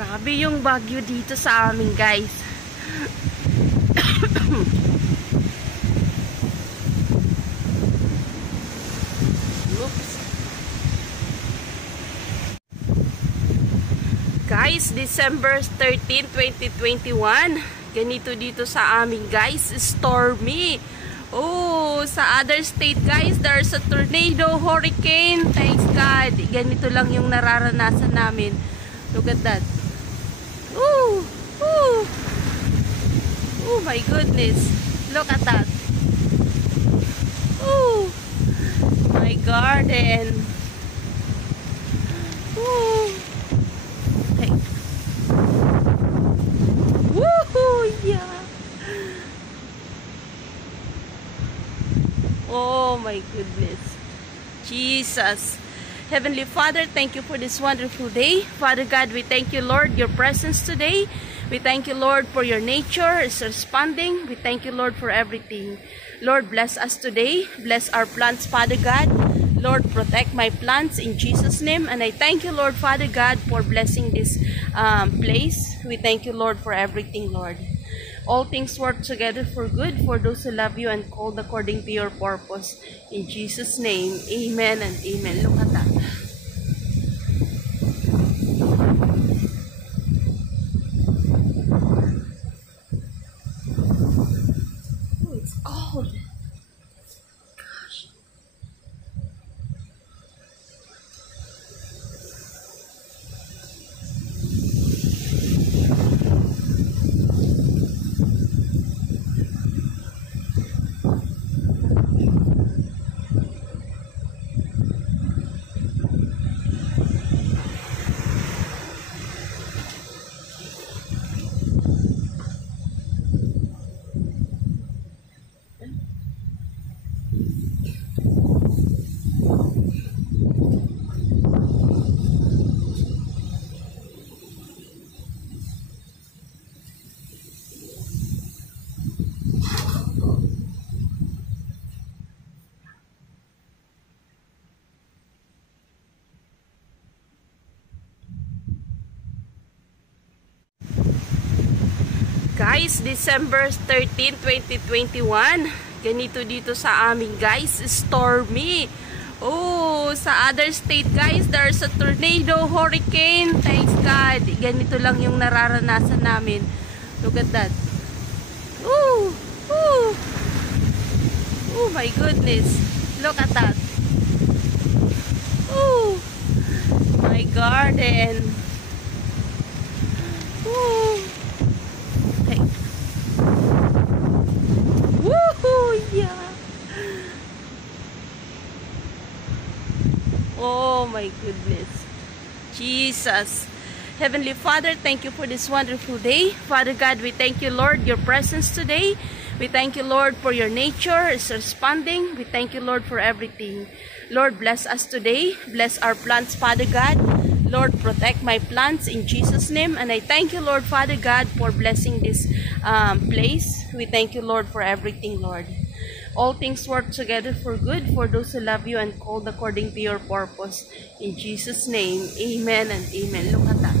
Grabe yung bagyo dito sa amin, guys. Oops. Guys, December 13, 2021. Ganito dito sa amin, guys. Stormy. Oh, sa other state, guys, there's a tornado, hurricane. Thanks God. Ganito lang yung nararanasan namin. Look at that. Ooh, ooh. Oh my goodness. Look at that. Ooh. My garden. Ooh. Hey. Woohoo, yeah. Oh my goodness. Jesus. Heavenly Father, thank you for this wonderful day. Father God, we thank you, Lord, your presence today. We thank you, Lord, for your nature is responding. We thank you, Lord, for everything. Lord, bless us today. Bless our plants, Father God. Lord, protect my plants in Jesus' name. And I thank you, Lord, Father God, for blessing this place. We thank you, Lord, for everything, Lord. All things work together for good for those who love you and called according to your purpose. In Jesus' name, amen and amen. Look at that. Oh, it's cold. Gosh. Guys, December 13, 2021. Ganito dito sa amin, guys. Stormy. Oh, sa other state, guys, there's a tornado, hurricane. Thanks God. Ganito lang yung nararanasan namin. Look at that. Ooh, ooh. Oh my goodness. Look at that. Ooh. My garden. Ooh. Hey. Woohoo, yeah. Oh my goodness. Jesus. Heavenly Father, thank you for this wonderful day. Father God, we thank you, Lord, your presence today. We thank you, Lord, for your nature is responding. We thank you, Lord, for everything. Lord, bless us today. Bless our plants, Father God. Lord, protect my plants in Jesus' name. And I thank you, Lord, Father God, for blessing this place. We thank you, Lord, for everything, Lord. All things work together for good for those who love you and called according to your purpose. In Jesus' name, amen and amen. Look at that.